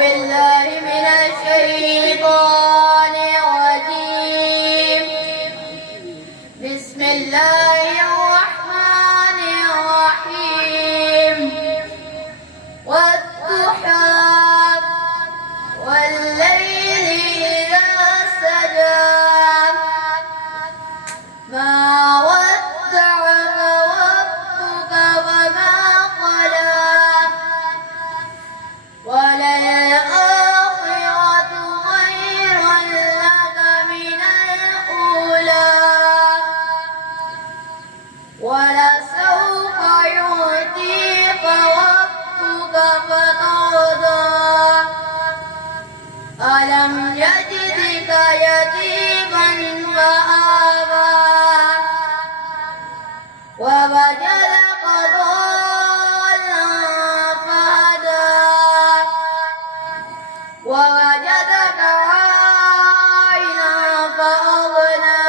بالله من الشيطان الرجيم. بسم الله الرحمن الرحيم. والضحى والليل إذا سجى ما ودعك ربك وما قلى وللآخرة خير لك من الأولى ولسوف يعطيك ربك فترضى ألم يجدك يتيما فآوى ووجدك ضالا فهدى ووجدك عائلا فأغنى